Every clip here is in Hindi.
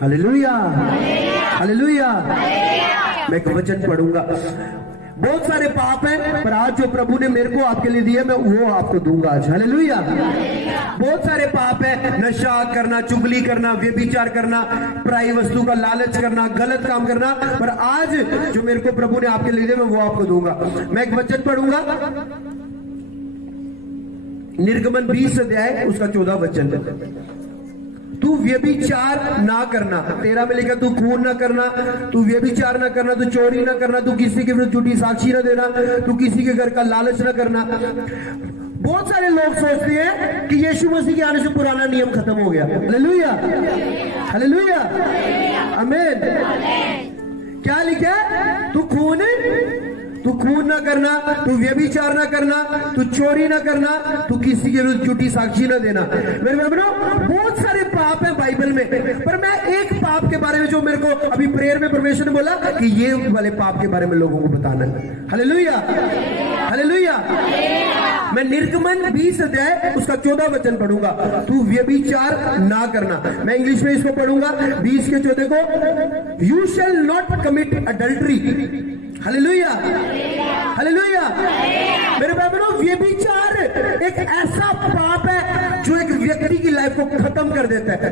Hallelujah, hallelujah. मैं एक वचन पढ़ूंगा। बहुत सारे पाप हैं, पर आज जो प्रभु ने मेरे को आपके लिए दिया मैं वो आपको दूंगा आज। हालेलुया। बहुत सारे पाप है, नशा करना, चुगली करना, व्यभिचार करना, पराई वस्तु का लालच करना, गलत काम करना, पर आज जो मेरे को प्रभु ने आपके लिए दिया मैं वो आपको दूंगा। मैं एक वचन पढ़ूंगा, निर्गमन 20 अध्याय उसका 14 वचन। तू व्यभिचार ना करना, 13 में लिखा तू खून ना करना, तू व्यभिचार ना करना, तू चोरी ना करना, तू किसी के विरुद्ध झूठी साक्षी ना देना, तू किसी के घर का लालच ना करना। बहुत सारे लोग सोचते हैं कि यीशु मसीह के आने से पुराना नियम खत्म हो गया। हालेलुया, हालेलुया, आमीन। क्या लिखा है? तू खून ना करना, तू व्यभिचार ना करना, तू चोरी ना करना, तू किसी के विरुद्ध झूठी साक्षी ना देना। मेरे बहनों, बहुत सारे पाप है बाइबल में, पर मैं एक पाप के बारे में जो मेरे को अभी प्रेयर में परमेश्वर ने बोला कि ये वाले पाप के बारे में लोगों को बताना है। Hallelujah, hallelujah. मैं निर्गमन 20 अध्याय उसका 14 वचन पढ़ूंगा। तू व्यभिचार ना करना। मैं इंग्लिश में इसको पढ़ूंगा 20 के 14 को। You shall not commit adultery. Hallelujah, hallelujah. मेरे बहनों, व्यभिचार एक ऐसा पाप है जो एक व्यक्ति की लाइफ को खत्म कर देता है।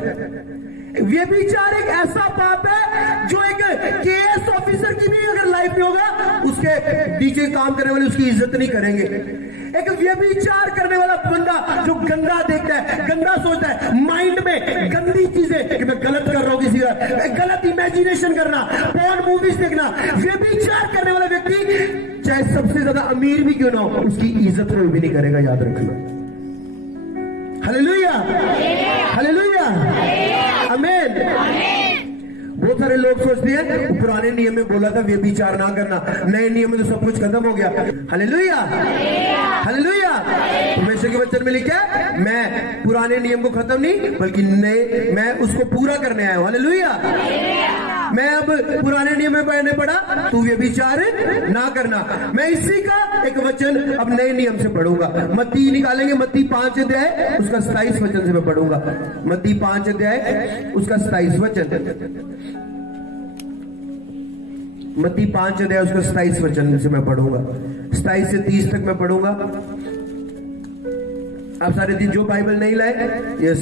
व्यभिचार एक ऐसा पाप है जो एक केएस ऑफिसर की भी अगर लाइफ में होगा, उसके नीचे काम करने वाले उसकी इज्जत नहीं करेंगे। एक व्यभिचार करने वाला बंदा जो गंदा देखता है, गंदा सोचता है, माइंड में गंदी चीजें कि मैं गलत कर रहा हूं, किसी का गलत इमेजिनेशन करना, पोर्न मूवीज देखना, व्यभिचार करने वाला व्यक्ति चाहे सबसे ज्यादा अमीर भी क्यों ना हो, उसकी इज्जत कोई भी नहीं करेगा, याद रखना। हालेलुया, हालेलुया, आमीन। बहुत सारे लोग सोचते हैं पुराने नियम में बोला था व्यभिचार ना करना, नए नियम में तो सब कुछ खत्म हो गया। Hallelujah, hallelujah. परमेश्वर के वचन में लिखा है मैं पुराने नियम को खत्म नहीं बल्कि नए, मैं उसको पूरा करने आया हूं। हालेलुया। मैं अब पुराने नियम में मैंने पढ़ा तू व्यभिचार ना करना। मैं इसी का एक वचन अब नए नियम से पढ़ूंगा। मत्ती निकालेंगे, मत्ती 5 अध्याय उसका 27 वचन से मैं पढ़ूंगा। मत्ती 5 अध्याय उसका 27 वचन। मत्ती 5 अध्याय उसका 27 वचन से मैं पढ़ूंगा। 27 से 30 तक मैं पढ़ूंगा। आप सारे दिन जो बाइबल नहीं लाए, यस,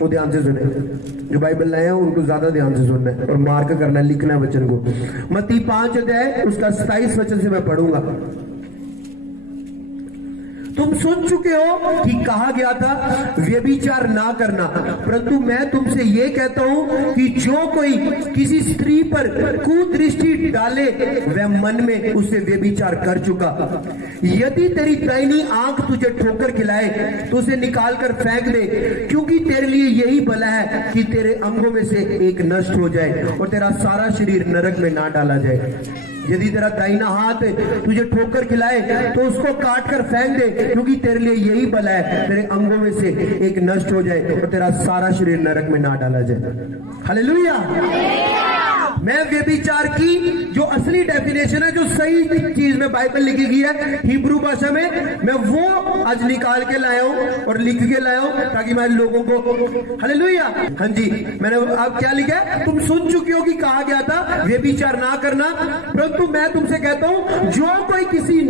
वो ध्यान से सुने। जो बाइबल लाए हैं उनको ज्यादा ध्यान से सुनना है और मार्क करना है, लिखना है वचन को। मत्ती 5 अध्याय उसका 27 वचन से मैं पढ़ूंगा। तुम सुन चुके हो कि कहा गया था व्यभिचार ना करना, परंतु मैं तुमसे ये कहता हूं कि जो कोई किसी स्त्री पर कुदृष्टि डाले वह मन में उससे व्यभिचार कर चुका। यदि तेरी दाहिनी आंख तुझे ठोकर खिलाए तो उसे निकाल कर फेंक दे, क्योंकि तेरे लिए यही भला है कि तेरे अंगों में से एक नष्ट हो जाए और तेरा सारा शरीर नरक में ना डाला जाए। यदि तेरा दाहिना हाथ तुझे ठोकर खिलाए तो उसको काट कर फेंक दे, क्योंकि तेरे लिए यही भला है तेरे अंगों में से एक नष्ट हो जाए और तेरा सारा शरीर नरक में ना डाला जाए। हालेलुया। मैं व्यभिचार की जो असली डेफिनेशन है, जो सही चीज में बाइबल लिखी गई है हिब्रू भाषा में, मैं वो आज निकाल के लाया हूं और लिख के लाया हूं ताकि मैं लोगों को, हालेलुया। हाँ जी, मैंने अब क्या लिखा है? तुम सुन चुके हो कि कहा गया था व्यभिचार ना करना, परंतु मैं तुमसे कहता हूं जो कोई किसी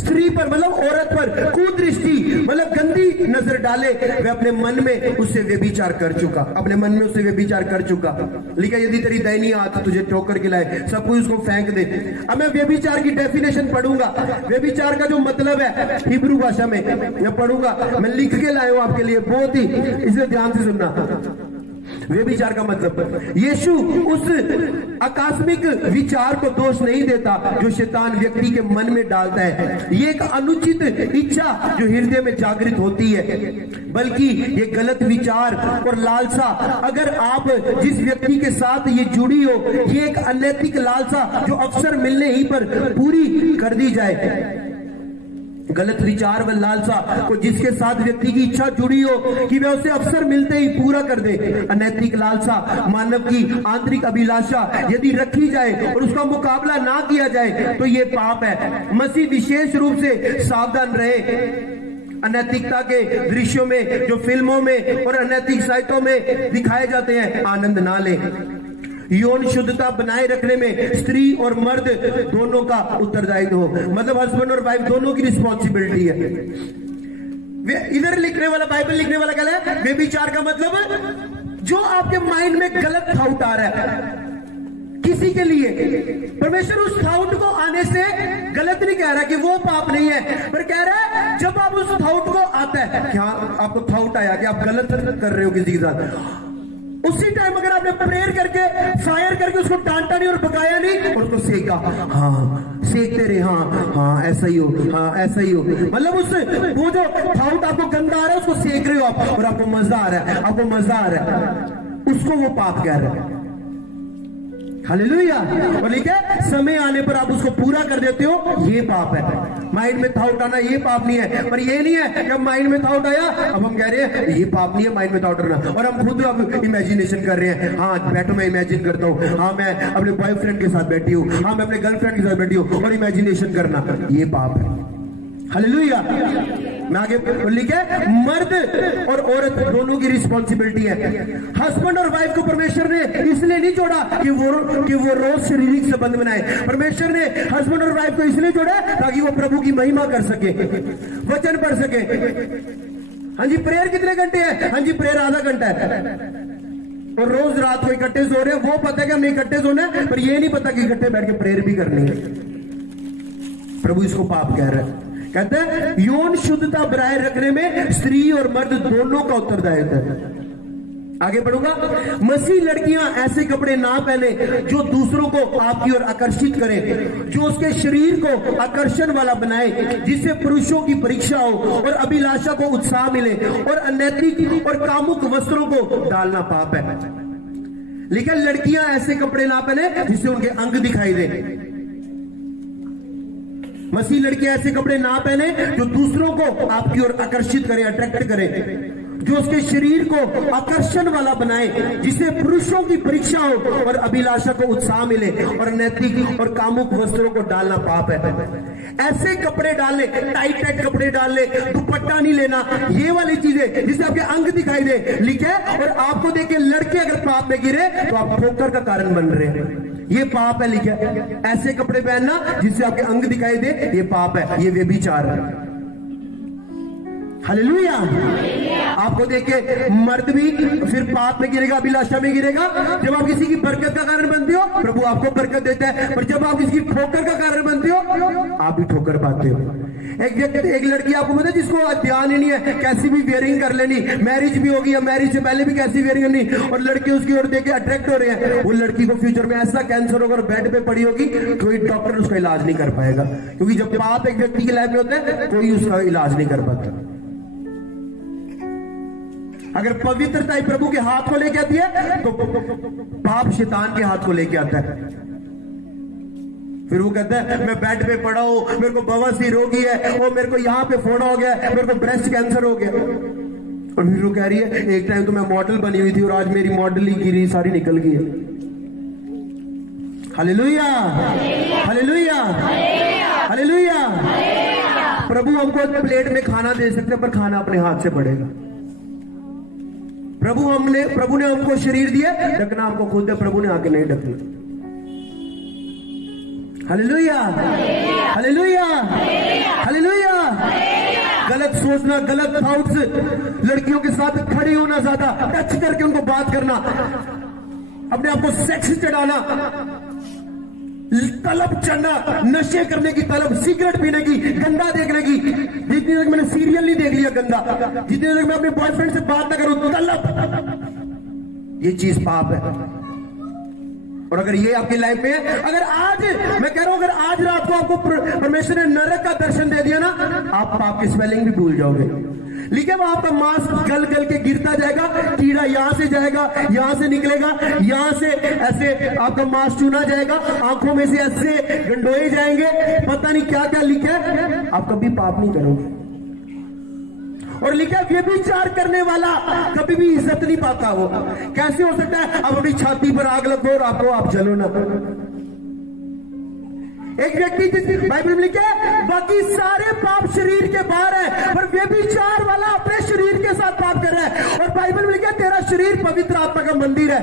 स्त्री पर मतलब औरत पर कुदृष्टि मतलब गंदी नजर डाले वह अपने मन में उससे व्यभिचार कर चुका, अपने मन में उससे व्यभिचार कर चुका। लिखा यदि तेरी दाहिनी हाथ तुझे ठोकर खिलाए सब कुछ उसको फेंक दे। अब मैं व्यभिचार की डेफिनेशन पढ़ूंगा। व्यभिचार का जो मतलब है हिब्रू भाषा में मैं पढ़ूंगा, मैं लिख के लाया हूं आपके लिए, बहुत ही, इसे ध्यान से सुनना। व्यभिचार का मतलब, यीशु उस आकस्मिक विचार को दोष नहीं देता जो शैतान व्यक्ति के मन में डालता है। ये एक अनुचित इच्छा जो हृदय में जागृत होती है, बल्कि ये गलत विचार और लालसा अगर आप जिस व्यक्ति के साथ ये जुड़ी हो, ये एक अनैतिक लालसा जो अवसर मिलने ही पर पूरी कर दी जाए। गलत विचार व लालसा को जिसके साथ व्यक्ति की इच्छा जुड़ी हो कि वह उसे अवसर मिलते ही पूरा कर दे। अनैतिक लालसा मानव की आंतरिक अभिलाषा यदि रखी जाए और उसका मुकाबला ना किया जाए तो ये पाप है। मसीह विशेष रूप से सावधान रहे। अनैतिकता के दृश्यों में, जो फिल्मों में और अनैतिक साइटों में दिखाए जाते हैं, आनंद ना लें। यौन शुद्धता बनाए रखने में स्त्री और मर्द दोनों का उत्तरदायित्व हो, मतलब हस्बैंड और वाइफ दोनों की रिस्पॉन्सिबिलिटी है। इधर लिखने वाला, बाइबल लिखने वाला क्या है, व्यभिचार का मतलब जो आपके माइंड में गलत थॉट आ रहा है किसी के लिए, परमेश्वर उस थॉट को आने से गलत नहीं कह रहा कि वो पाप नहीं है, पर कह रहा है जब आप उस थॉट को आता है, क्या आपको थॉट आया कि आप गलत कर रहे हो किसी के साथ, उसी टाइम अगर आपने प्रेयर करके फायर करके उसको डांटा नहीं और भगाया नहीं और उसको सेका, हाँ सेकते रहे, हाँ ऐसा ही हो, हाँ ऐसा ही हो, मतलब उस वो जो थॉट आपको गंदा आ रहा है उसको सेक रहे हो आप और आपको मजा आ रहा है, आपको मजा आ रहा है, उसको वो पाप कह रहा है। हालेलुया। और लिखे समय आने पर आप उसको पूरा कर देते हो, ये पाप है। माइंड में थॉट आना ये पाप नहीं है, पर ये नहीं है कि माइंड में थॉट आया अब हम कह रहे हैं ये पाप नहीं है माइंड में थॉट आना, और हम खुद अब इमेजिनेशन कर रहे हैं, हाँ बैठो मैं इमेजिन करता हूँ, हाँ मैं अपने बॉयफ्रेंड के साथ बैठी हूँ, हाँ मैं अपने गर्लफ्रेंड के साथ बैठी हूँ, और इमेजिनेशन करना ये पाप है। हालेलुया। मैं आगे लिखे मर्द और औरत दोनों की रिस्पॉन्सिबिलिटी है। हस्बैंड और वाइफ को परमेश्वर ने इसलिए नहीं जोड़ा कि वो रोज शारीरिक संबंध बनाए, परमेश्वर ने हस्बैंड और वाइफ को इसलिए जोड़ा ताकि वो प्रभु की महिमा कर सके, वचन पढ़ सके। हाँ जी प्रेयर कितने घंटे है, हाँ जी प्रेयर आधा घंटा है, और रोज रात को इकट्ठे सो रहे हैं, वो पता है कि हमने इकट्ठे सोना है, पर ये नहीं पता कि इकट्ठे बैठ के प्रेयर भी करनी है। प्रभु इसको पाप कह रहा है, कहते हैं यौन शुद्धता बनाए रखने में स्त्री और मर्द दोनों का उत्तरदायित्व है। आगे बढ़ूंगा। मसीह लड़कियां ऐसे कपड़े ना पहने जो दूसरों को आपकी ओर आकर्षित करें, जो उसके शरीर को आकर्षण वाला बनाए, जिससे पुरुषों की परीक्षा हो और अभिलाषा को उत्साह मिले, और अनैतिक और कामुक वस्त्रों को डालना पाप है। लेकिन लड़कियां ऐसे कपड़े ना पहने जिससे उनके अंग दिखाई दे। मसीह लड़कियां ऐसे कपड़े ना पहने जो दूसरों को आपकी ओर आकर्षित करें, अट्रैक्ट करें, जो उसके शरीर को आकर्षण वाला बनाए, जिससे पुरुषों की परीक्षा हो और अभिलाषा को उत्साह मिले, और नैतिक और कामुक वस्त्रों को डालना पाप है। ऐसे कपड़े डालने, टाइट टाइट कपड़े डालने, दुपट्टा नहीं लेना, ये वाली चीजें जिससे आपके अंग दिखाई दे, लिखे, और आपको देख के लड़के अगर पाप में गिरे तो आप ठोकर का कारण बन रहे हैं, ये पाप है। लिखे ऐसे कपड़े पहनना जिससे आपके अंग दिखाई दे, ये पाप है, ये व्यभिचार है। हालेलुया। आपको देख के मर्द भी फिर पाप में गिरेगा, अभिलाषा में गिरेगा। जब आप किसी की बरकत का कारण बनते हो प्रभु आपको बरकत देता है, पर जब आप किसी की ठोकर का कारण बनते हो आप भी ठोकर पाते हो। एक लड़की आपको पता है जिसको ध्यान ही नहीं है, कैसी भी वेयरिंग कर लेनी, मैरिज भी होगी या मैरिज से पहले भी कैसी वेयरिंग करनी, और लड़के उसकी ओर देख के अट्रैक्ट हो रहे हैं, वो लड़की को फ्यूचर में ऐसा कैंसर होगा, बेड पे पड़ी होगी, कोई डॉक्टर उसका इलाज नहीं कर पाएगा, क्योंकि जब पाप एक व्यक्ति की लाइफ में होता है कोई उसका इलाज नहीं कर पाता। अगर पवित्रता ही प्रभु के हाथ को लेके आती है तो पाप शैतान के हाथ को लेके आता है। फिर वो कहता है मैं बेड पे पड़ा हूं, मेरे को बवासीर हो गई है, वो मेरे को यहाँ पे फोड़ा हो गया, मेरे को ब्रेस्ट कैंसर हो गया। और फिर वो कह रही है एक टाइम तो मैं मॉडल बनी हुई थी और आज मेरी मॉडल ही गिरी सारी निकल गई है। Hallelujah, hallelujah, hallelujah. प्रभु हमको प्लेट में खाना दे सकते हैं, पर खाना अपने हाथ से पड़ेगा। प्रभु ने हमको शरीर दिया, ढकना हमको खुद है, प्रभु ने आके नहीं ढकना। Hallelujah, hallelujah, hallelujah. गलत सोचना, गलत थॉट्स, लड़कियों के साथ खड़े होना, ज्यादा टच करके उनको बात करना, अपने आप को सेक्स चढ़ाना, तलब चढ़ना, नशे करने की तलब, सिगरेट पीने की, गंदा देखने की। जितनी तक मैंने सीरियल नहीं देख लिया गंदा, जितनी तक मैं अपने बॉयफ्रेंड से बात ना करूं तलब, ये चीज पाप है। और अगर ये आपकी लाइफ में है, अगर आज मैं कह रहा हूं, अगर आज रात को आपको परमेश्वर ने नरक का दर्शन दे दिया ना, आप पाप की स्पेलिंग भी भूल जाओगे। लेकिन आपका मांस गल गल के गिरता जाएगा, कीड़ा यहां से जाएगा, यहां से निकलेगा, यहां से ऐसे आपका मांस चुना जाएगा, आंखों में से ऐसे गंडोए जाएंगे, पता नहीं क्या क्या लिखा है, आप कभी पाप नहीं करोगे। और लिखा व्यभिचार करने वाला कभी भी इज्जत नहीं पाता। वो कैसे हो सकता है? अब अपनी छाती पर आग लगो और आप जलो ना। एक व्यक्ति जिस बाइबल में लिखा है बाकी सारे पाप शरीर के बाहर है, पर व्यभिचार वाला अपने शरीर के साथ पाप कर रहा है। और बाइबल में लिखा है तेरा शरीर पवित्र आत्मा का मंदिर है,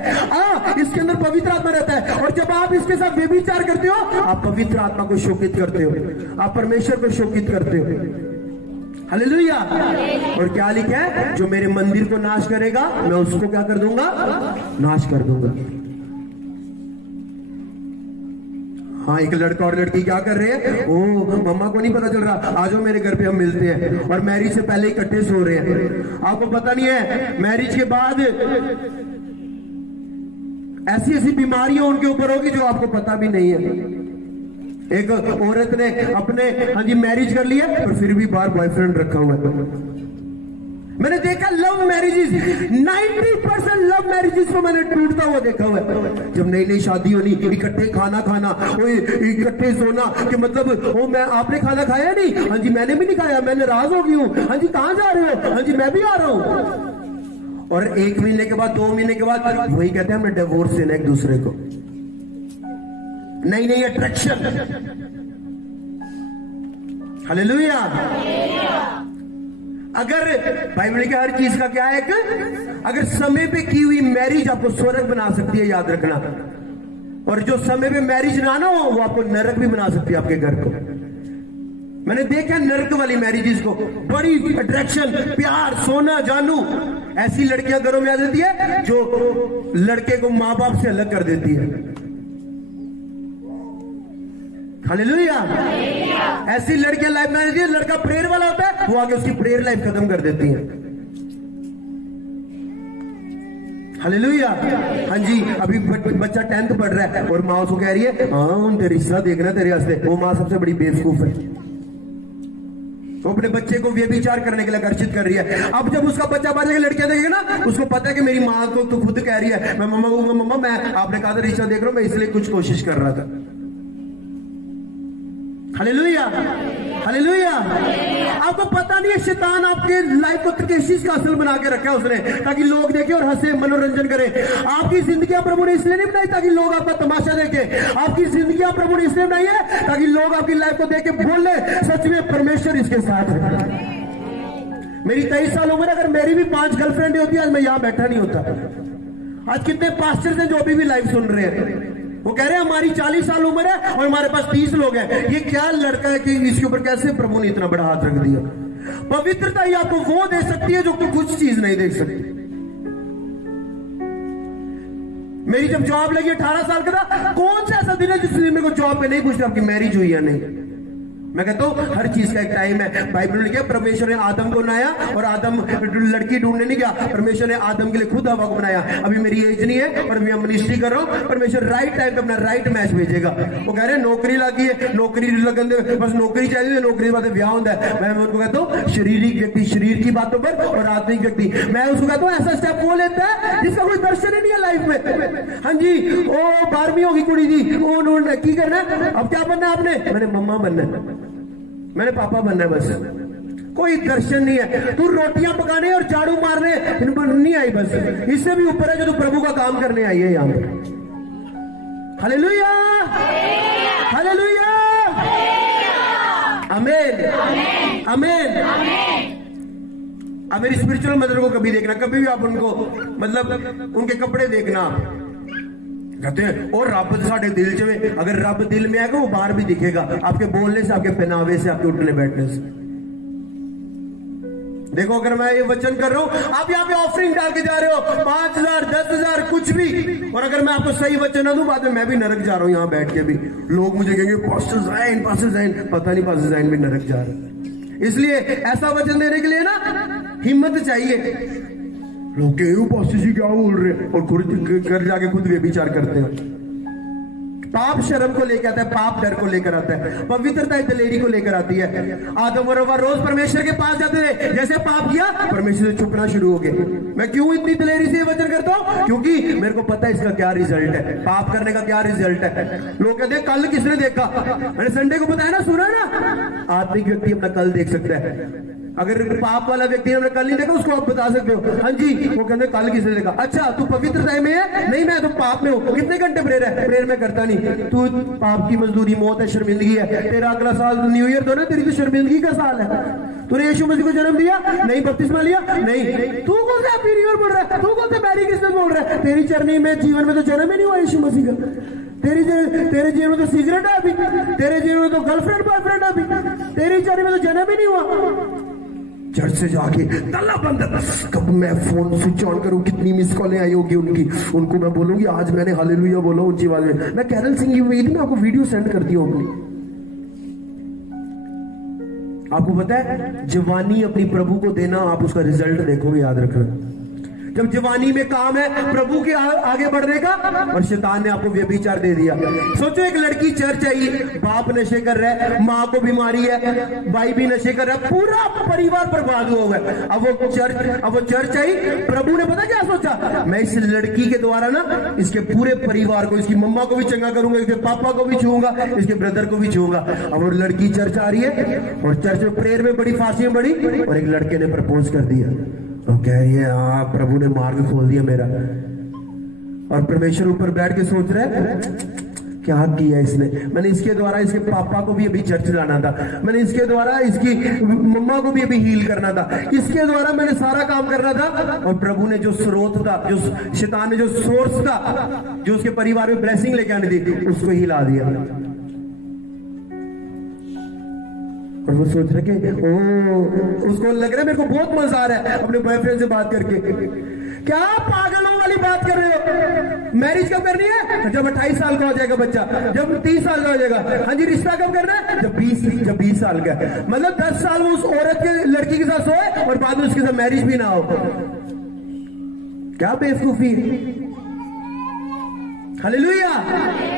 इसके अंदर पवित्र आत्मा रहता है। और जब आप इसके साथ व्यभिचार करते हो, आप पवित्र आत्मा को शोकित करते हो, आप परमेश्वर को शोकित करते हो। हालेलुया। और क्या लिखा है, जो मेरे मंदिर को नाश करेगा मैं उसको क्या कर दूंगा, नाश कर दूंगा। हाँ, एक लड़का और लड़की क्या कर रहे हैं, ओ मम्मा को नहीं पता चल रहा, आ जाओ मेरे घर पे हम मिलते हैं, और मैरिज से पहले इकट्ठे सो रहे हैं। आपको पता नहीं है मैरिज के बाद ऐसी ऐसी बीमारियां उनके ऊपर होगी जो आपको पता भी नहीं है। एक औरत ने अपने मैरिज कर लिया पर फिर भी बाहर बॉयफ्रेंड रखा हुआ है। मैंने देखा लव मैरिजेस, 90% लव मैरिजेस को मैंने टूटता हुआ देखा हुआ है। जब नई नई शादी होनी, इकट्ठे खाना खाना, इकट्ठे सोना, कि मतलब ओ मैं आपने खाना खाया नहीं, हाँ जी मैंने भी नहीं खाया, मैं नाराज हो गई हूँ, हाँ जी कहाँ जा रहे हो, हाँ जी मैं भी आ रहा हूँ। और 1 महीने के बाद 2 महीने के बाद वही कहते हैं हमने डिवोर्स देना एक दूसरे को। नई नई अट्रैक्शन। हालेलुया। अगर बाइबल के हर चीज का क्या है, अगर समय पे की हुई मैरिज आपको स्वर्ग बना सकती है, याद रखना। और जो समय पे मैरिज ना हो वो आपको नरक भी बना सकती है, आपके घर को। मैंने देखा नरक वाली मैरिजेस को, बड़ी अट्रैक्शन, प्यार, सोना जानू, ऐसी लड़कियां घरों में आ जाती है जो लड़के को मां बाप से अलग कर देती है। हालेलुया। ऐसी लड़कियां लाइफ में आती है, लड़का प्रेयर वाला होता है, वो आगे उसकी प्रेयर लाइफ खत्म कर देती है। हालेलुया। हाँ जी, अभी बच्चा 10th पढ़ रहा है और माँ उसको कह रही है हाँ तेरी रिश्ता देखना तेरे वास्ते, वो माँ सबसे बड़ी बेवकूफ है। वो अपने बच्चे को व्यभिचार करने के लिए आकर्षित कर रही है। अब जब उसका बच्चा बाहर लड़कियां देखेगा ना, उसको पता है कि मेरी माँ को तो खुद कह रही है, मैं मम्मा को मम्मा मैं आपने कहा था रिश्ता देख रहा हूं, मैं इसलिए कुछ कोशिश कर रहा था। हालेलुया। हालेलुया। आपको पता नहीं है शैतान आपके लाइफ को तरकीशिश का असल बना के रखा है उसने, ताकि लोग देखें और हंसे, मनोरंजन करें। आपकी जिंदगी प्रभु ने इसलिए नहीं बनाई ताकि लोग आपका तमाशा देखें। आपकी जिंदगी प्रभु ने इसलिए बनाई है ताकि लोग आपकी लाइफ को देख के बोले सच में परमेश्वर इसके साथ है। मेरी 23 साल उम्र, अगर मेरी भी 5 गर्लफ्रेंड होती आज मैं यहां बैठा नहीं होता। आज कितने पास्टर्स हैं जो अभी भी लाइव सुन रहे हैं, वो कह रहे हैं हमारी 40 साल उम्र है और हमारे पास 30 लोग हैं। ये क्या लड़का है कि इसके ऊपर कैसे प्रभु ने इतना बड़ा हाथ रख दिया। पवित्रता ही आपको वो दे सकती है जो कुछ चीज नहीं देख सकती। मेरी जब जॉब लगी 18 साल का था, कौन सा ऐसा दिन है जिस दिन मेरे को जॉब पे नहीं पूछता आपकी मैरिज हुई या नहीं। मैं कहता हूं हर चीज का एक टाइम है। बाइबल में क्या, परमेश्वर ने आदम को बनाया और आदम लड़की ढूंढने नहीं गया, परमेश्वर ने आदम के लिए खुद हवा को बनाया। अभी मेरी एज नहीं है और मैं मिनिस्ट्री कर रहा हूं, परमेश्वर राइट टाइम पे अपना राइट मैच भेजेगा। वो कह रहे हैं नौकरी लगी है, नौकरी लगन दे, बस नौकरी चाहिए, नौकरी के बाद ब्याह होता है। मैं उनको कहता हूँ शारीरिक व्यक्ति शरीर की बातों पर और आत्मिक व्यक्ति, मैं उसको कहता हूँ ऐसा स्टेप वो लेता है जिसका कोई दर्शन ही नहीं है लाइफ में। हाँ जी, ओ 12वीं होगी कुड़ी जी, वो उन्होंने की करना है, अब क्या बनना है आपने, मैंने मम्मा बनना है, मैंने पापा बनना है, बस कोई दर्शन नहीं है। तू रोटियां पकाने और झाड़ू मारने नहीं आई, बस इससे भी ऊपर है जो तू प्रभु का काम करने आई है यहां पर। हालेलुया। हालेलुया। आमीन। आमीन। अब मेरी स्पिरिचुअल मदर को कभी देखना, कभी भी आप उनको मतलब उनके कपड़े देखना, कहते हैं और रब साढ़े दिल च में, अगर रब दिल में आएगा वो बाहर भी दिखेगा, आपके बोलने से, आपके पहनावे से, आपके उठने बैठने से। देखो अगर मैं ये वचन कर रहा हूं, आप यहाँ पे ऑफरिंग डाल के जा रहे हो 5,000 10,000 कुछ भी, और अगर मैं आपको सही वचन ना दूं, बाद में मैं भी नरक जा रहा हूं यहाँ बैठ के भी। लोग मुझे कहेंगे पास्टर ज़ैन, पास्टर ज़ैन, पता नहीं पास्टर ज़ैन भी नरक जा रहा है। इसलिए ऐसा वचन देने के लिए ना हिम्मत चाहिए। लोग पास्टर जी क्या बोल रहे हैं, और खुद घर जाके खुद व्यभिचार करते हैं। पाप शर्म को लेकर आता है, पाप डर को लेकर आता है, पवित्रता दिलेरी को लेकर आती है। आदम और हव्वा रोज परमेश्वर के पास जाते थे, जैसे पाप किया परमेश्वर से छुपना शुरू हो गए। मैं क्यों इतनी दिलेरी से वचन करता हूं, क्योंकि मेरे को पता है इसका क्या रिजल्ट है, पाप करने का क्या रिजल्ट है। लोग कहते हैं कल किसने देखा, मैंने संडे को बताया ना, सुना ना, आत्मिक व्यक्ति अपना कल देख सकता है। अगर पाप वाला व्यक्ति हमने कल नहीं देखा, उसको आप बता सकते हो, हाँ जी, वो कहते कल किसने देखा? अच्छा तू पवित्रता में है? नहीं, मैं तो पाप में हूँ। कितने घंटे प्रेयर है? प्रेयर में करता नहीं। तू पाप की मजदूरी मौत है, शर्मिंदगी है। तेरा अगला साल न्यू ईयर तो ना, तेरी तो शर्मिंदगी का साल है। तूने यीशु मसीह को जन्म दिया नहीं? बपतिस्मा लिया नहीं? तू कौन सा हैप्पी न्यू ईयर बोल रहा है? तू कौन सा मैरी क्रिसमस बोल रहा है? तेरी चरनी में जीवन में तो जन्म ही नहीं हुआ यीशु मसीह का। तेरे जीवन में तो सिगरेट है अभी, तेरे जीवन में तो गर्लफ्रेंड बॉयफ्रेंड है अभी, तेरी चरनी में तो जन्म ही नहीं हुआ। चर्च से जाके ताला बंद, कब मैं फोन स्विच ऑन करूं, कितनी मिस कॉलें आई होगी उनकी, उनको मैं बोलूंगी आज मैंने हालेलुया बोला ऊंची आवाज में। मैं कैरल सिंह हुई थी, मैं आपको वीडियो सेंड करती हूँ अपनी। आपको पता है जवानी अपनी प्रभु को देना, आप उसका रिजल्ट देखोगे, याद रखना। जब जवानी में काम है प्रभु के आगे बढ़ने का, और शैतान ने आपको व्यभिचार दे दिया। सोचो एक लड़की चर्च आई, बाप नशे कर रहा है, माँ को बीमारी है, भाई भी नशे कर रहा है, पूरा परिवार बर्बाद हुआ हुआ है। अब वो चर्च आई, प्रभु ने पता क्या सोचा? मैं इस लड़की के द्वारा ना इसके पूरे परिवार को, इसकी मम्मा को भी चंगा करूंगा, इसके पापा को भी छूंगा, इसके ब्रदर को भी छूंगा। अब वो लड़की चर्च आ रही है, और चर्च में प्रेयर में बड़ी, फांसी में बड़ी, और एक लड़के ने प्रपोज कर दिया। और कह रही है हाँ प्रभु ने मार्ग खोल दिया मेरा। और परमेश्वर ऊपर बैठ के सोच रहा है क्या किया इसने? मैंने इसके द्वारा इसके पापा को भी अभी चर्च लाना था, मैंने इसके द्वारा इसकी मम्मा को भी अभी हील करना था, इसके द्वारा मैंने सारा काम करना था। और प्रभु ने जो स्रोत था, जो शैतान ने जो सोर्स था, जो उसके परिवार में ब्लेसिंग लेके आने थी, उसको हिला दिया। और वो सोच रहे कि उसको लग रहा है मेरे को बहुत मजा आ रहा है अपने बॉयफ्रेंड से बात करके। क्या पागलों वाली बात कर रहे हो? मैरिज कब करनी है? जब 28 साल का हो जाएगा बच्चा, जब 30 साल का हो जाएगा। हाँ जी, रिश्ता कब करना है? जब 20 साल का है। मतलब 10 साल वो उस औरत के, लड़की के साथ सोए और बाद में उसके साथ मैरिज भी ना हो। क्या बेवकूफी है। हालेलुया।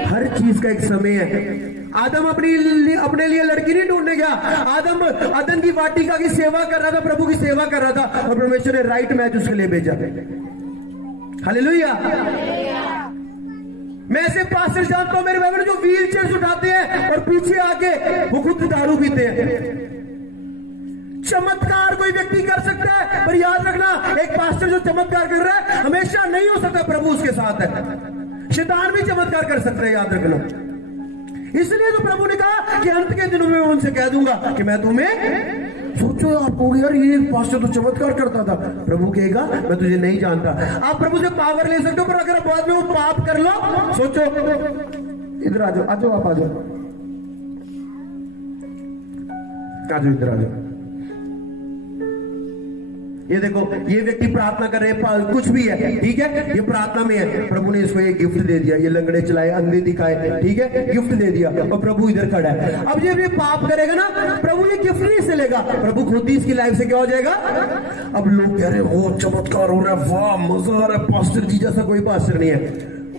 हर चीज का एक समय है। आदम अपने लिए लड़की नहीं ढूंढने गया। आदम अदन की वाटिका की सेवा कर रहा था, प्रभु की सेवा कर रहा था, और परमेश्वर ने राइट मैच उसके लिए भेजा। हालेलुया। मैं ऐसे पास्टर जानता हूं मेरे भाई जो व्हील चेयर उठाते हैं और पीछे आके वो खुद दारू पीते हैं। चमत्कार कोई व्यक्ति कर सकता है, पर याद रखना एक पास्टर जो चमत्कार कर रहा है हमेशा नहीं हो सकता, प्रभु उसके साथ है। शैतान भी चमत्कार कर सकते हैं, याद रखना। इसलिए तो प्रभु ने कहा कि अंत के दिनों में मैं उनसे कह दूंगा कि मैं तुम्हें, सोचो आप कहोगे यार ये पास्टर तो चमत्कार करता था। प्रभु कहेगा मैं तुझे नहीं जानता। आप प्रभु से पावर ले सकते हो, पर अगर बाद में वो पाप कर लो, सोचो, इधर आ जाओ, आ जाओ, आप आ जाओ, इधर आ जाओ। ये देखो, ये व्यक्ति प्रार्थना कर रहे हैं, कुछ भी है, ठीक है, ये प्रार्थना में है, प्रभु ने इसको ये गिफ्ट दे दिया, ये लंगड़े चलाए, अंधे दिखाए, ठीक है, गिफ्ट दे दिया, और प्रभु इधर खड़ा है। अब ये भी पाप करेगा ना, प्रभु ये गिफ्ट नहीं से लेगा, प्रभु खुद ही इसकी लाइफ से क्या हो जाएगा? अब लोग कह रहे हैं ओ चमत्कार हो रहा है, वाह मजा आ रहा है, पास्टर जी जैसा कोई पास्टर नहीं है।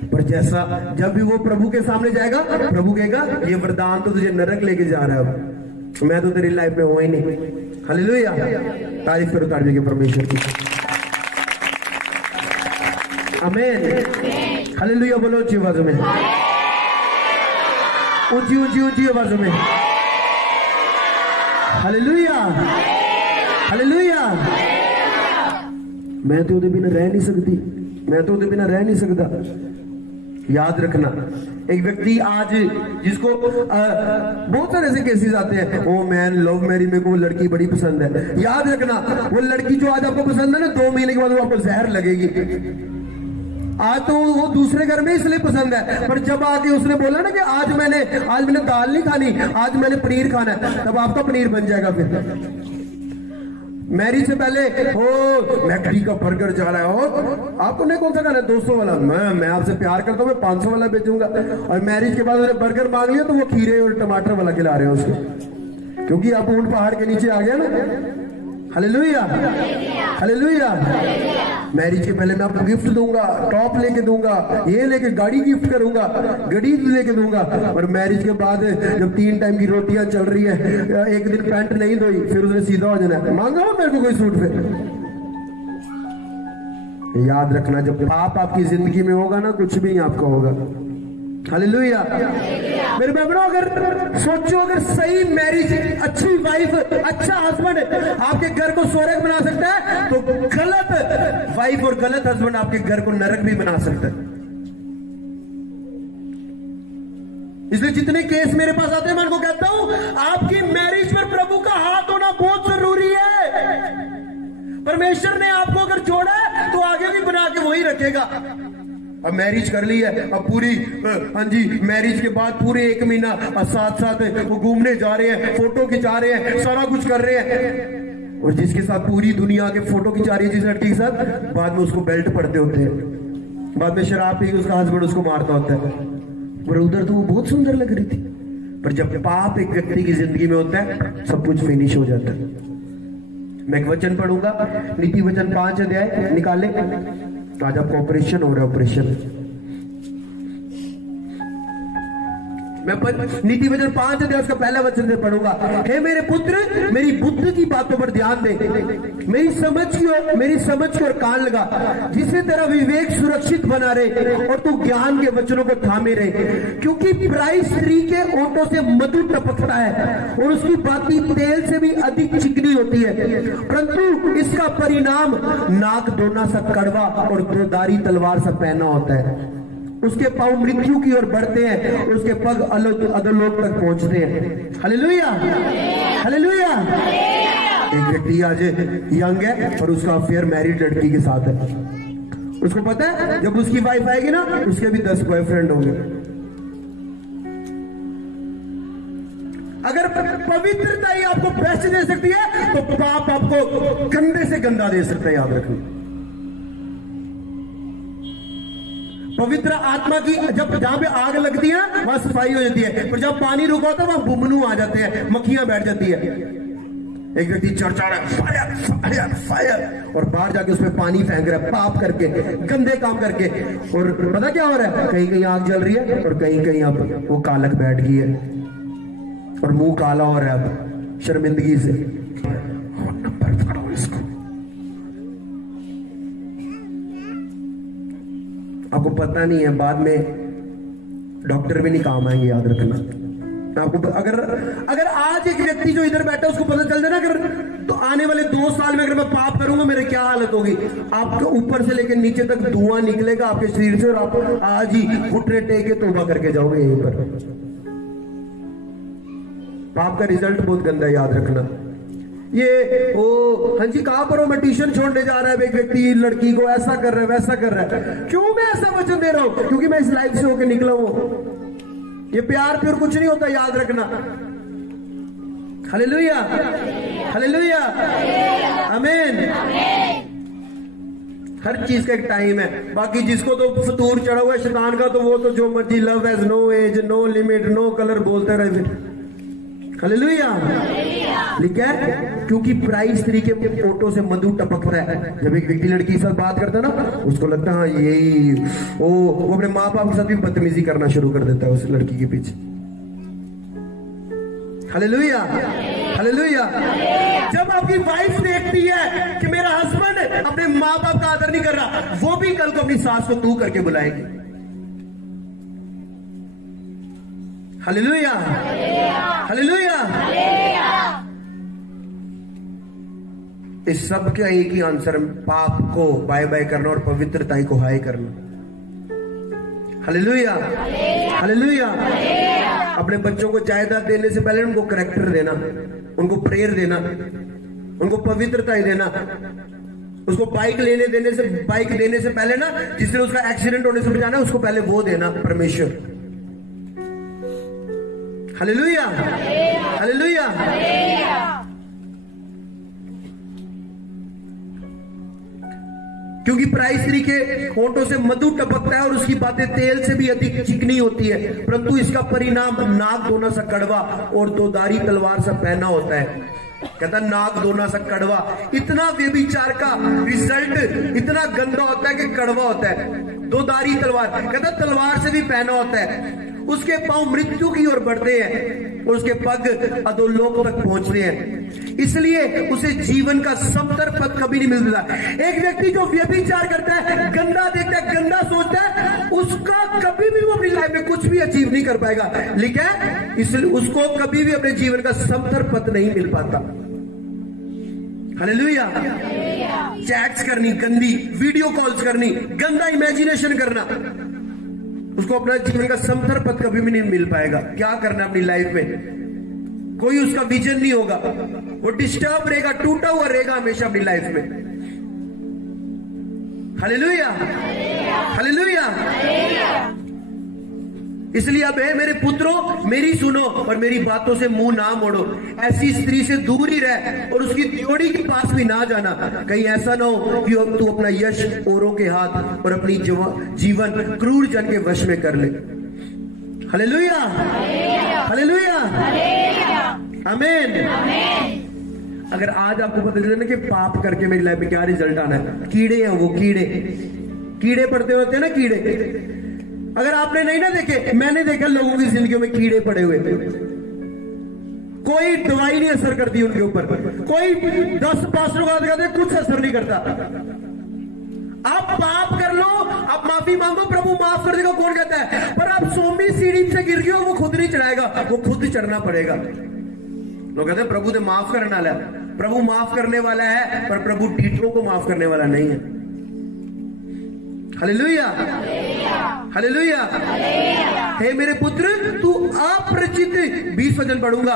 पर जैसा जब भी वो प्रभु के सामने जाएगा, प्रभु कहेगा ये वरदान तो तुझे नरक लेके जा रहा है, मैं तो तेरी लाइफ में हुआ ही नहीं। हालेलुया। तारीफ करो तारीफ के परमेश्वर की। आमीन। हालेलुया बोलो ऊंची आवाजों में, ऊंची ऊंची ऊंची आवाजों में। Hallelujah, hallelujah. मैं तो उधर बिना रह नहीं सकती, मैं तो उधर बिना रह नहीं सकता। याद रखना, एक व्यक्ति आज जिसको बहुत सारे ऐसे केसेस आते हैं, ओ मैन लव मैरी, मेरे को वो लड़की बड़ी पसंद है। याद रखना, वो लड़की जो आज आपको पसंद है ना, 2 महीने के बाद वो आपको जहर लगेगी। आज तो वो दूसरे घर में इसलिए पसंद है, पर जब आके उसने बोला ना कि आज मैंने दाल नहीं खानी, आज मैंने पनीर खाना है, तब आपका पनीर बन जाएगा। फिर मैरिज से पहले ओ मैकडी का बर्गर जा रहा है, और आपको नहीं कौन सा खाना है? 200 वाला। मैं आपसे प्यार करता हूँ, मैं 500 वाला बेचूंगा। और मैरिज के बाद उसने बर्गर मांग लिया तो वो खीरे और टमाटर वाला खिला रहे हैं उसको, क्योंकि आप ऊंट पहाड़ के नीचे आ गया ना। Hallelujah, hallelujah. मैरिज के पहले मैं आपको गिफ्ट दूंगा, टॉप लेके दूंगा, ये लेके गाड़ी गिफ्ट करूंगा, गड़ी लेके दूंगा। और मैरिज के बाद जब 3 टाइम की रोटियां चल रही है, एक दिन पैंट नहीं धोई, फिर उसने सीधा हो जाना, मांगा हो मेरे को कोई सूट। फिर याद रखना, जब पाप आपकी जिंदगी में होगा ना, कुछ भी नहीं आपका होगा। हालेलुया। मेरे बहनों, अगर सोचो, अगर सही मैरिज, अच्छी वाइफ, अच्छा हस्बैंड आपके घर को स्वर्ग बना सकता है, तो गलत वाइफ और गलत हस्बैंड आपके घर को नरक भी बना सकता है। इसलिए जितने केस मेरे पास आते हैं, मैं उनको कहता हूं, आपकी मैरिज पर प्रभु का हाथ होना बहुत जरूरी है। परमेश्वर ने आपको अगर जोड़ा है तो आगे भी बना के वही रखेगा। अब मैरिज कर ली है, अब पूरी, हाँ जी, मैरिज के बाद पूरे 1 महीना साथ साथ वो घूमने जा रहे हैं, फोटो खिंचा रहे हैं, सारा कुछ कर रहे हैं, और जिसके साथ पूरी दुनिया के फोटो खिंचा रही है, जिस लड़की के साथ, बाद में उसको बेल्ट पड़ते होते हैं, बाद में शराब पी के उसका हस्बैंड उसको मारता होता है। पर उधर तो वो बहुत सुंदर लग रही थी, पर जब पाप एक व्यक्ति की जिंदगी में होता है, सब कुछ फिनिश हो जाता है। मैं एक वचन पढ़ूंगा, नीति वचन 5 अध्याय निकाले। आज आपको ऑपरेशन हो रहा है, ऑपरेशन। मैं नीति वचन 5 अध्याय उसका पहला वचन से पढ़ूंगा। हे मेरे पुत्र, मेरी बुद्धि की बातों पर ध्यान दे, मेरी समझ की ओर कान लगा, जिससे तेरा विवेक सुरक्षित बना रहे और तू ज्ञान के वचनों को थामे रहे। क्योंकि पराई स्त्री के ओंठों से मधु टपकता है और उसकी बातें तेल से भी अधिक चिकनी होती है, परंतु इसका परिणाम नाक दोना सा कड़वा और दोधारी तलवार सा पहना होता है। उसके पांव मृत्यु की ओर बढ़ते हैं और उसके पग अधोलोक तक पहुंचते हैं। Hallelujah, hallelujah. एक व्यक्ति आज यंग है और उसका अफेयर मैरिड लड़की के साथ है। उसको पता है जब उसकी वाइफ आएगी ना, उसके भी 10 बॉयफ्रेंड होंगे। अगर पवित्रता ही आपको बेस्ट दे सकती है, तो पाप आपको गंदे से गंदा दे सकता है, याद रखना। पवित्र आत्मा की जब जहां पे आग लगती है वहां सफाई हो जाती है, पर जब पानी रुका होता है वहां बुमनू आ जाते हैं, मक्खियां बैठ जाती है। एक व्यक्ति चर्चा रहा है, फायर फायर फायर, और बाहर जाके उसमें पानी फेंक रहा है, पाप करके, गंदे काम करके, और पता क्या हो रहा है, कहीं कहीं आग जल रही है और कहीं कहीं अब वो कालक बैठ गई है और मुंह काला हो रहा है अब शर्मिंदगी से। इसको आपको पता नहीं है, बाद में डॉक्टर भी नहीं काम आएंगे, याद रखना। आपको अगर आज एक व्यक्ति जो इधर बैठा है उसको पता चल जाए ना, अगर तो आने वाले 2 साल में अगर मैं पाप करूंगा मेरी क्या हालत होगी, आपके ऊपर से लेकर नीचे तक धुआं निकलेगा आपके शरीर से, और आप आज ही घुटने टेक के तौबा करके जाओगे यहीं पर। पाप का रिजल्ट बहुत गंदा है, याद रखना। ये हाँ जी, कहां पर हो, मैं ट्यूशन छोड़ने जा रहा है एक व्यक्ति, लड़की को ऐसा कर रहा है, वैसा कर रहा है। क्यों मैं ऐसा वचन दे रहा हूं? क्योंकि मैं इस लाइफ से होकर निकला हूं। ये प्यार प्योर कुछ नहीं होता, याद रखना। हालेलुया, हालेलुया, आमीन। हर चीज का एक टाइम है। बाकी जिसको तो फतूर चढ़ा हुआ है शैतान का, तो वो तो जो मर्जी, love has no age, no limit, no colour बोलते रहे। हालेलुया, लिखा है क्योंकि पराई स्त्री के ओंठों से मधु टपकता है। जब एक व्यक्ति लड़की के साथ बात करता है ना, उसको लगता है हाँ यही वो अपने माँ बाप के साथ भी बदतमीजी करना शुरू कर देता है उस लड़की के पीछे। Hallelujah, hallelujah. जब आपकी वाइफ देखती है कि मेरा हस्बैंड अपने माँ बाप का आदर नहीं कर रहा, वो भी कल को अपनी सास को तू करके बुलाएगी। Hallelujah, hallelujah. इस सब का एक ही आंसर, पाप को बाय बाय करना और पवित्रता को हाय करना। Hallelujah, hallelujah. अपने बच्चों को जायदाद देने से पहले उनको करैक्टर देना, उनको प्रेयर देना, उनको पवित्रता देना। उसको बाइक देने से पहले ना, जिससे उसका एक्सीडेंट होने से बचाना, उसको पहले वो देना, परमेश्वर। Hallelujah, hallelujah. क्योंकि पराई स्त्री के होठों से मधु टपकता है और उसकी बातें तेल से भी अधिक चिकनी होती है, परंतु इसका परिणाम नाक दोना सा कड़वा और दोधारी तलवार सा पहना होता है। कहता नाक दोना सा कड़वा, इतना व्यभिचार का रिजल्ट इतना गंदा होता है कि कड़वा होता है। दोधारी तलवार, कहता तलवार से भी पहना होता है, उसके पांव मृत्यु की ओर बढ़ते हैं और उसके पग अधोलोक तक पहुंचते हैं। इसलिए उसे जीवन का समतर पद कभी नहीं मिलता। एक व्यक्ति जो व्यभिचार करता है, गंदा देखता है, गंदा सोचता है, उसका कभी भी वो अपनी लाइफ में कुछ भी अचीव नहीं कर पाएगा। लिखा है इसलिए उसको कभी भी अपने जीवन का समतर पद नहीं मिल पाता। हालेलुया। चैट्स करनी गंदी, वीडियो कॉल्स करनी, गंदा इमेजिनेशन करना, उसको अपना जीवन का समतर पद कभी भी नहीं मिल पाएगा। क्या करना अपनी लाइफ में, कोई उसका विजन नहीं होगा, वो डिस्टर्ब रहेगा, टूटा हुआ रहेगा हमेशा अपनी लाइफ में। Hallelujah, hallelujah. इसलिए अब है मेरे पुत्रों, मेरी सुनो और मेरी बातों से मुंह ना मोड़ो। ऐसी स्त्री से दूर ही रह और उसकी त्योड़ी के पास भी ना जाना, कहीं ऐसा ना हो कि तू अपना यश औरों के हाथ और अपनी जीवन क्रूर जन के वश में कर ले। हालेलुया, हालेलुया, आमीन। अगर आज आपको पता चले ना कि पाप करके मेरी लाइफ में क्या रिजल्ट आना है, कीड़े हैं वो, कीड़े पड़ते होते हैं ना, कीड़े। अगर आपने नहीं ना देखे, मैंने देखा लोगों की जिंदगियों में कीड़े पड़े हुए, कोई दवाई नहीं असर करती उनके ऊपर, कोई 10 पास्टरों का दिखाते कुछ असर नहीं करता। आप पाप कर लो, आप माफी मांगो, प्रभु माफ कर देगा, कौन कहता है? पर आप 100वीं सीढ़ी से गिर गए हो, वो खुद नहीं चढ़ाएगा, वो खुद चढ़ना पड़ेगा। लोग कहते हैं प्रभु ने माफ करने वाला है। प्रभु माफ करने वाला है, पर प्रभु टीटरों को माफ करने वाला नहीं है। Hallelujah, hallelujah. हे मेरे पुत्र, तू अपरिचित 20 वचन पढ़ूंगा,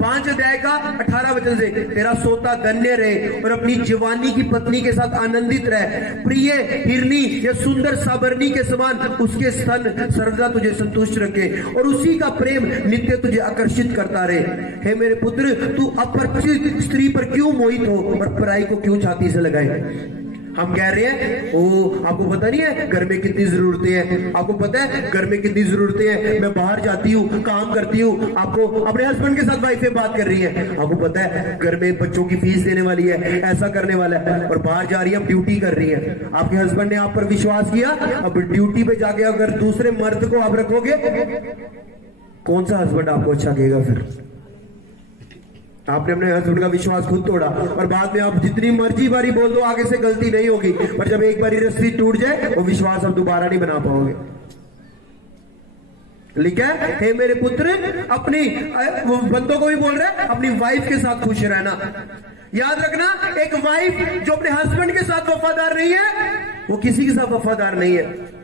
5 अध्याय का 18 वचन से, तेरा सोता धन्य रहे और अपनी जवानी की पत्नी के साथ आनंदित रहे। प्रिय हिरनी या सुंदर साबरनी के समान उसके स्तन सर्वदा तुझे संतुष्ट रखे और उसी का प्रेम नित्य तुझे आकर्षित करता रहे। हे मेरे पुत्र, तू अपरिचित स्त्री पर क्यों मोहित हो और पराई को क्यों छाती से लगाए? हम कह रहे हैं ओ, आपको पता नहीं है घर में कितनी जरूरतें हैं, आपको पता है घर में कितनी जरूरतें हैं, मैं बाहर जाती हूँ, काम करती हूँ। आपको अपने हस्बैंड के साथ वाइफें बात कर रही है, आपको पता है घर में बच्चों की फीस देने वाली है, ऐसा करने वाला है, और बाहर जा रही है, अब ड्यूटी कर रही है। आपके हस्बैंड ने आप पर विश्वास किया, अब ड्यूटी पे जाके अगर दूसरे मर्द को आप रखोगे, कौन सा हस्बैंड आपको अच्छा कहेगा? फिर आपने अपने हस्बैंड का विश्वास खुद तोड़ा, और बाद में आप जितनी मर्जी बारी बोल दो आगे से गलती नहीं होगी, पर जब एक बारी रस्सी टूट जाए वो विश्वास आप दोबारा नहीं बना पाओगे। लिखा है, हे मेरे पुत्र, अपनी बंदों को भी बोल रहा है अपनी वाइफ के साथ खुश रहना। याद रखना, एक वाइफ जो अपने हस्बैंड के साथ वफादार नहीं है, वो किसी के साथ वफादार नहीं है।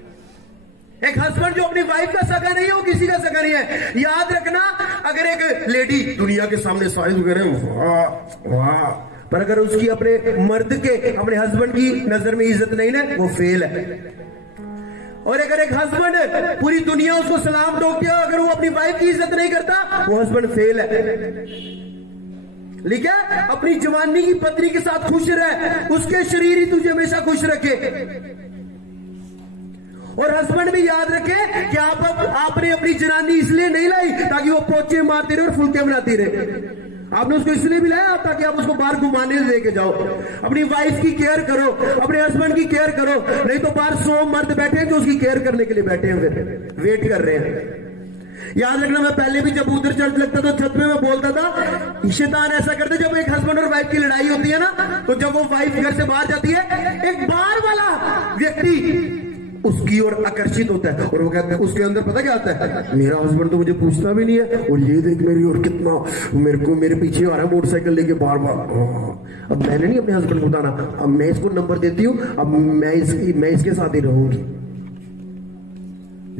एक हस्बैंड जो अपनी वाइफ का सगा नहीं है, वो किसी का सगा नहीं है। याद रखना, अगर एक लेडी दुनिया के सामने साइज करे वाह वाह, पर अगर उसकी अपने मर्द के, अपने हस्बैंड की नजर में इज्जत नहीं है, वो फेल है। और अगर एक हस्बैंड पूरी दुनिया उसको सलाम ठोकती है, अगर वो अपनी वाइफ की इज्जत नहीं करता, वो हस्बैंड फेल है। लिखा, अपनी जवानी की पत्नी के साथ खुश रह, उसके शरीर ही तुझे हमेशा खुश रखे। और हस्बैंड भी याद रखे कि आपने अपनी जनानी इसलिए नहीं लाई ताकि वो पोचे मारती रहे और फुलके बनाती रहे। आपने उसको इसलिए भी लाया ताकि आप उसको बाहर घुमाने लेके जाओ। अपनी वाइफ की केयर करो, अपने हस्बैंड की केयर करो, नहीं तो बाहर 100 मर्द बैठे हैं जो उसकी केयर करने के लिए बैठे हैं, फिर वेट कर रहे हैं। याद रखना, मैं पहले भी जब उधर चर्च लगता तो छत में मैं बोलता था, शैतान ऐसा करते, जब एक हस्बैंड और वाइफ की लड़ाई होती है ना, तो जब वो वाइफ घर से बाहर जाती है, एक बाहर वाला व्यक्ति उसकी ओर आकर्षित होता है, और वो कहता है, उसके अंदर पता क्या आता है, मेरा हस्बैंड तो मुझे पूछता भी नहीं है, और ये देख मेरी और कितना मेरे पीछे आ रहा है मोटरसाइकिल लेके बार बार। अब मैंने नहीं अपने हस्बैंड को बताना, अब मैं इसको नंबर देती हूँ, अब मैं इसके साथ ही रहूंगी।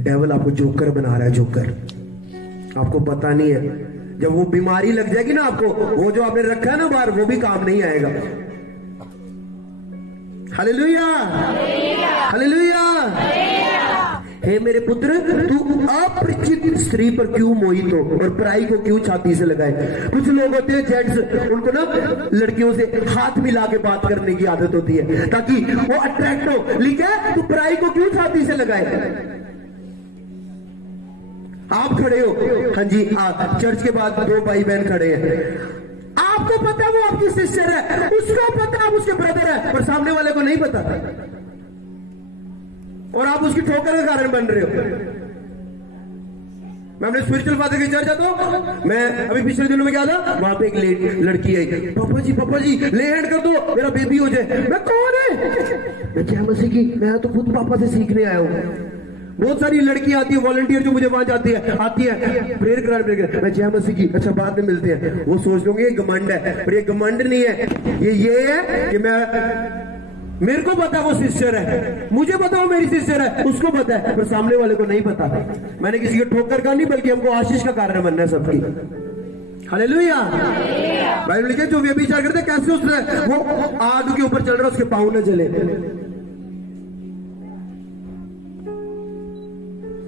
डेविल आपको जोकर बना रहा है, जोकर। आपको पता नहीं है, जब वो बीमारी लग जाएगी ना आपको, वो जो आपने रखा है ना बाहर, वो भी काम नहीं आएगा। Hallelujah, hallelujah. हे मेरे पुत्र, तू अपरिचित स्त्री पर क्यों मोहित हो और पराई को क्यों छाती से लगाए? कुछ लोग होते हैं जेंट्स, उनको ना लड़कियों से हाथ मिला के बात करने की आदत होती है ताकि वो अट्रैक्ट हो। लिखा है, तू पराई को क्यों छाती से लगाए? आप खड़े हो, हाँ जी, चर्च के बाद 2 भाई बहन खड़े हैं, आपको पता वो आपकी सिस्टर है, उसको पता आप उसके ब्रदर है, पर सामने वाले को नहीं पता। और आप उसकी ठोकर का कारण बन रहे हो। मैं अपने स्पिरिचुअल फादर के चर्च जाता हूँ। मैं अभी पिछले दिनों में क्या था, वहां पे एक लड़की आई, पापा जी ले हैंड कर दो, मेरा बेबी हो जाए। मैं कौन है? मैं जय मसीह की, मैं तो खुद पापा से सीखने आया हूँ। बहुत सारी लड़की आती है वॉलंटियर जो मुझे वहां आती है प्रेयर कराने, मैं जय मसीह की, अच्छा बाद में मिलते हैं। वो सोच लोगे ये घमंड है, पर ये घमंड नहीं है, ये है कि मेरे को पता वो सिस्टर है, मुझे पता वो मेरी सिस्टर है, उसको पता है, पर सामने वाले को नहीं पता। मैंने किसी को ठोकर का नहीं, बल्कि हमको आशीष का कारण बनना है सबकी। हालेलुया। बाइबल लिखे जो व्यभिचार करते कैसे उसने वो आग के ऊपर चल रहा, उसके पाँव न जले।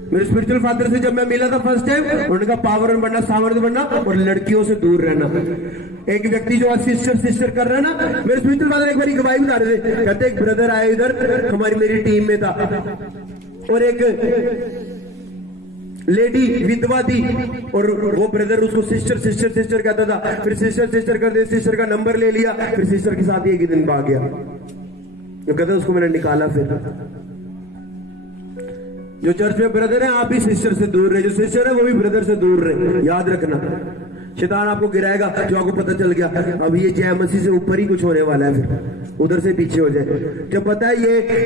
मेरे स्पिरिचुअल फादर से जब मैं मिला था फर्स्ट टाइम, उन्होंने कहा पावर बनना, सामर्थ्य बनना और लड़कियों से दूर रहना। एक व्यक्ति जो सिस्टर कर रहा है ना, मेरे स्पिरिचुअल फादर एक बार गवाही बता रहे थे, कहते एक ब्रदर आए इधर, मेरी टीम में था, और एक लेडी विधवा थी, और वो ब्रदर उसको सिस्टर कहता था। फिर सिस्टर करते सिस्टर का नंबर ले लिया, फिर सिस्टर के साथ एक ही दिन भाग गया। कहता उसको मैंने निकाला। फिर जो चर्च में ब्रदर है, आप भी सिस्टर से दूर रहे, जो सिस्टर है वो भी ब्रदर से दूर रहे। याद रखना, शैतान आपको गिराएगा जो आपको पता चल गया अब ये जय मसीह से ऊपर ही कुछ होने वाला है, फिर उधर से पीछे हो जाए। जब पता है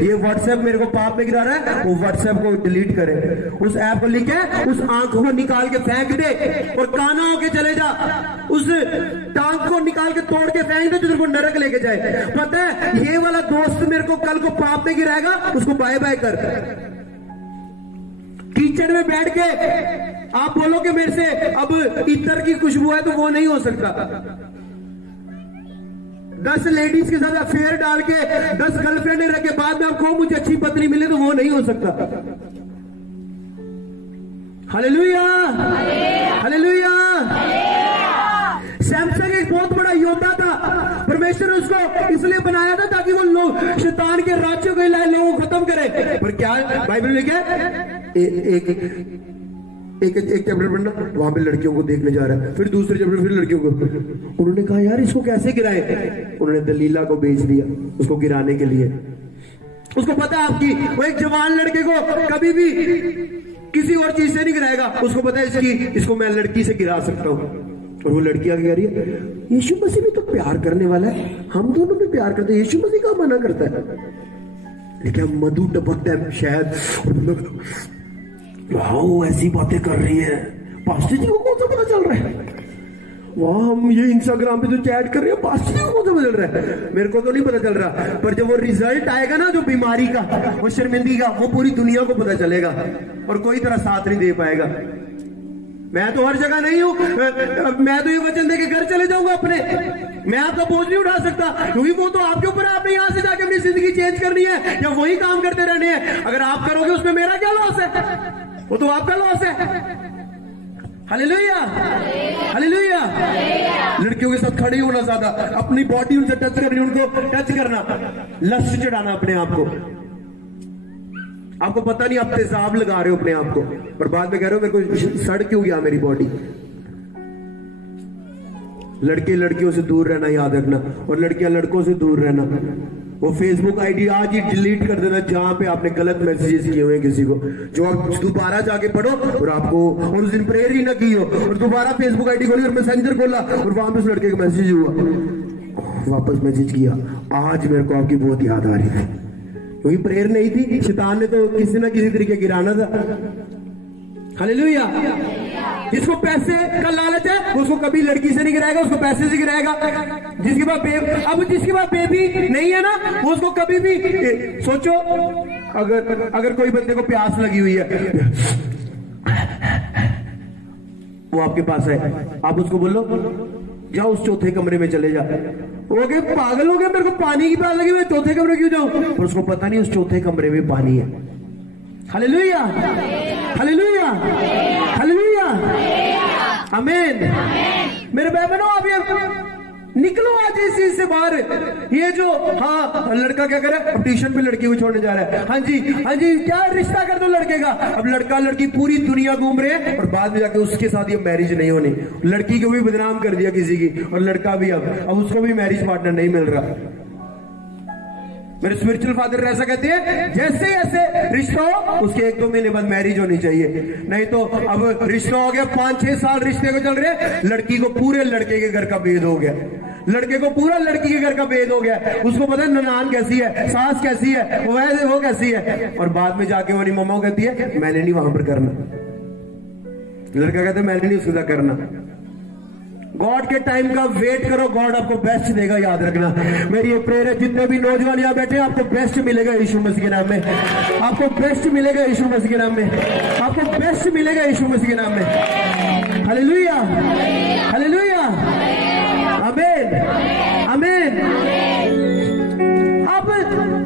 ये व्हाट्सएप मेरे को पाप में गिरा रहा है, वो व्हाट्सएप को डिलीट करे, उस ऐप को लिखे, उस आंख को निकाल के फेंक दे और काना होके चले जा, उस टांग को निकाल के तोड़ के फेंक दे जो तेरे को नरक लेके जाए। पता है ये वाला दोस्त मेरे को कल को पाप में गिराएगा, उसको बाय बाय कर। कीचड़ में बैठ के आप बोलोगे मेरे से अब इत्र की खुशबू है, तो वो नहीं हो सकता। 10 लेडीज के साथ अफेयर डाल के 10 गर्लफ्रेंड रखे, बाद में आपको मुझे अच्छी पत्नी मिले, तो वो नहीं हो सकता। Hallelujah, hallelujah. सैमसंग एक बहुत बड़ा योद्धा था, परमेश्वर ने उसको इसलिए बनाया था ताकि वो लोग शैतान के राज्यों को हिलाए, लोगों को खत्म करे। पर क्या बाइबल में क्या एक चैप्टर पढ़ना, वहां पे लड़कियों को देखने जा रहा है, फिर दूसरे चैप्टर फिर लड़कियों को। उन्होंने कहा यार इसको कैसे गिराए, उन्होंने दलीला को भेज दिया उसको गिराने के लिए। उसको पता है आपकी वो एक जवान लड़के को कभी भी किसी और चीज से नहीं गिराएगा, उसको पता है इसको मैं लड़की से गिरा सकता हूँ। और वो लड़की आगे कह रही है यीशु मसीह भी तो प्यार करने वाला है, हम दोनों भी प्यार करते हैं, यीशु मसीह का मना करता है। लेकिन मधु टपकता है शायद, वाह ऐसी बातें कर रही है, पास्टर जी को कौन सा पता चल रहा है, वाह हम ये इंस्टाग्राम पे जो चैट कर रहे हैं पास्टर जी को कौन सा पता चल रहा है, मेरे को तो नहीं पता चल रहा। पर जब वो रिजल्ट आएगा ना जो बीमारी का और शर्मिंदगी का, वो पूरी दुनिया को पता चलेगा और कोई तरह साथ नहीं दे पाएगा। मैं तो हर जगह नहीं हूं, मैं तो ये वचन देके घर चले जाऊंगा अपने, मैं आपका बोझ नहीं उठा सकता, क्योंकि वो तो आपके ऊपर, आपने यहां से जाके अपनी जिंदगी चेंज करनी है या वही काम करते रहने हैं। अगर आप करोगे उसमें मेरा क्या लॉस है, वो तो आपका लॉस है। Hallelujah, hallelujah. लड़कियों के साथ खड़ी होना, ज्यादा अपनी बॉडी उनसे टच करनी, उनको टच करना, लस्ट चढ़ाना अपने आप को। आपको पता नहीं आप तेजाब लगा रहे हो अपने आप को, और बाद में कह रहे हो मेरे को सड़ क्यों गया मेरी बॉडी। लड़के लड़कियों से दूर रहना याद रखना, और लड़कियां लड़कों से दूर रहना। वो फेसबुक आईडी आज ही डिलीट कर देना जहां पे आपने गलत मैसेजेस किए हुए किसी को, जो आप दोबारा जाके पढ़ो और आपको, और उस दिन प्रेयर ही ना की हो और दोबारा फेसबुक आईडी खोली और मैसेंजर खोला और वहां पे उस लड़के का मैसेज हुआ, वापस मैसेज किया, आज मेरे को आपकी बहुत याद आ रही है, क्योंकि प्रेयर नहीं थी, शैतान ने तो किसी ना किसी तरीके गिराना था। हालेलुया। जिसको पैसे का लालच है उसको कभी लड़की से नहीं गिराएगा, उसको पैसे से गिराएगा। जिसके पास बेबी नहीं है ना, वो उसको कभी भी, सोचो अगर कोई बंदे को प्यास लगी हुई है, वो आपके पास है, आप उसको बोलो जाओ उस चौथे कमरे में चले जा, वो कहे पागल हो गया, मेरे को पानी की प्यास लगी हुई है, चौथे कमरे क्यों जाऊं, पर उसको पता नहीं उस चौथे कमरे में पानी है। हालेलुया, हालेलुया, हालेलुया, आमीन। मेरे भाई बहनों, आप ये निकलो आज इस चीज से बाहर। ये जो हाँ लड़का क्या करे, अब ट्यूशन पे लड़की को छोड़ने जा रहा है, हाँ जी क्या रिश्ता कर दो लड़के का। अब लड़का लड़की पूरी दुनिया घूम रहे हैं और बाद में जाके उसके साथ ये मैरिज नहीं होनी। लड़की को भी बदनाम कर दिया किसी की, और लड़का भी अब उसको भी मैरिज पार्टनर नहीं मिल रहा। मेरे स्पिरिचुअल फादर ऐसा कहते हैं, जैसे ऐसे रिश्ता हो उसके 1-2 महीने बाद मैरिज होनी चाहिए। नहीं तो अब रिश्ता हो गया 5-6 साल रिश्ते को चल रहे, लड़की को पूरे लड़के के घर का भेद हो गया, लड़के को पूरा लड़की के घर का भेद हो गया। उसको पता है ननान कैसी है, सास कैसी है, वो कैसी है, और बाद में जाके वो मम्मा को कहती है मैंने नहीं वहां पर करना। लड़का कहता है मैंने नहीं उसके साथ करना। गॉड के टाइम का वेट करो, गॉड आपको बेस्ट देगा, याद रखना। मेरी ये प्रेयर है, जितने भी नौजवान यहाँ बैठे हैं आपको बेस्ट मिलेगा यीशु मसीह के नाम में, आपको बेस्ट मिलेगा यीशु मसीह के नाम में, आपको बेस्ट मिलेगा यीशु मसीह के नाम में। हालेलुया, हालेलुया, आमीन, आमीन। आप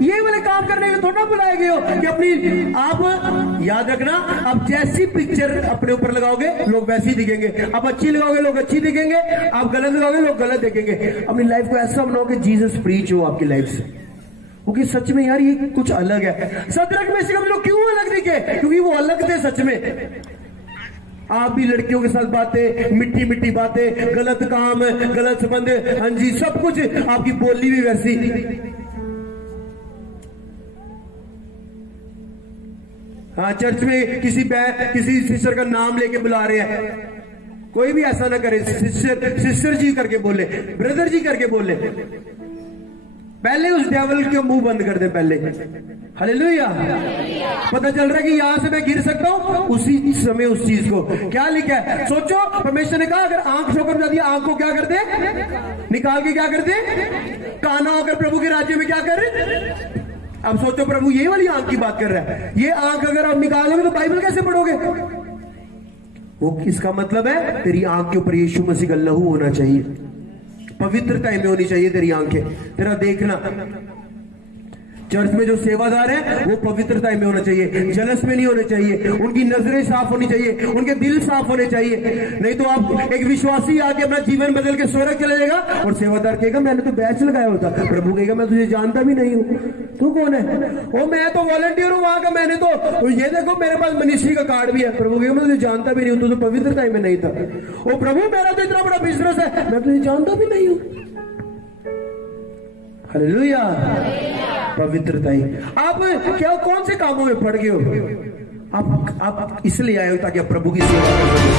ये वाले काम करने के लिए थोड़ा बुलाए गए हो कि अपनी, आप याद रखना, आप जैसी पिक्चर अपने ऊपर लगाओगे लोग वैसे ही दिखेंगे, आप अच्छी लगाओगे लोग अच्छी दिखेंगे, आप गलत लगाओगे लोग गलत देखेंगे। अपनी लाइफ को ऐसा बनाओ कि जीसस प्रीच हो आपकी लाइफ से, क्योंकि सच में यार ये कुछ अलग है। सदरक में से हम लोग क्यों अलग दिखे? क्योंकि वो अलग थे सच में। आप भी लड़कियों के साथ बातें, मिट्टी मिट्टी बातें, गलत काम, गलत संबंध, हाँ जी, सब कुछ, आपकी बोली भी वैसी। हाँ, चर्च में किसी सिस्टर का नाम लेके बुला रहे हैं, कोई भी ऐसा ना करे, सिस्टर जी करके बोले, ब्रदर जी करके बोले। पहले उस डेविल के मुंह बंद कर दे पहले। हालेलुया। पता चल रहा है कि यहां से मैं गिर सकता हूं, उसी समय उस चीज को क्या लिखा है सोचो। परमेश्वर ने कहा अगर आंख ठोकर जाती है, आंख को क्या कर दे, निकाल के क्या कर दे, काना होकर प्रभु के राज्य में क्या कर। अब सोचो, प्रभु ये वाली आंख की बात कर रहा है, ये आंख अगर आप निकालोगे तो बाइबल कैसे पढ़ोगे? वो इसका मतलब है तेरी आंख के ऊपर यीशु मसीह का लहू होना चाहिए, पवित्रता में होनी चाहिए तेरी आंखें। तेरा देखना, चर्च में जो सेवादार है वो पवित्रता में होना चाहिए, जलस में नहीं होने चाहिए, उनकी नजरें साफ होनी चाहिए, उनके दिल साफ होने चाहिए। नहीं तो आप एक विश्वासी आके अपना जीवन बदल के स्वर्ग चले जाएगा और सेवादार कहेगा मैंने तो बैच लगाया होता, प्रभु कहेगा मैं तुझे जानता भी नहीं हूं, तू कौन है? ओ मैं तो वॉलंटियर हूं वहां का, मैंने तो ये देखो मेरे पास मिनिस्ट्री का कार्ड भी है। प्रभु कहेगा मैं तुझे जानता भी नहीं हूं, तू तो पवित्रता में नहीं था। ओ प्रभु मेरा तो इतना बड़ा बिजनेस है, मैं तुझे जानता भी नहीं हूं। हालेलुया, पवित्रता ही। आप क्या कौन से कामों में पड़ गए हो? आप इसलिए आए हो ताकि आप प्रभु की सेवा कर सको।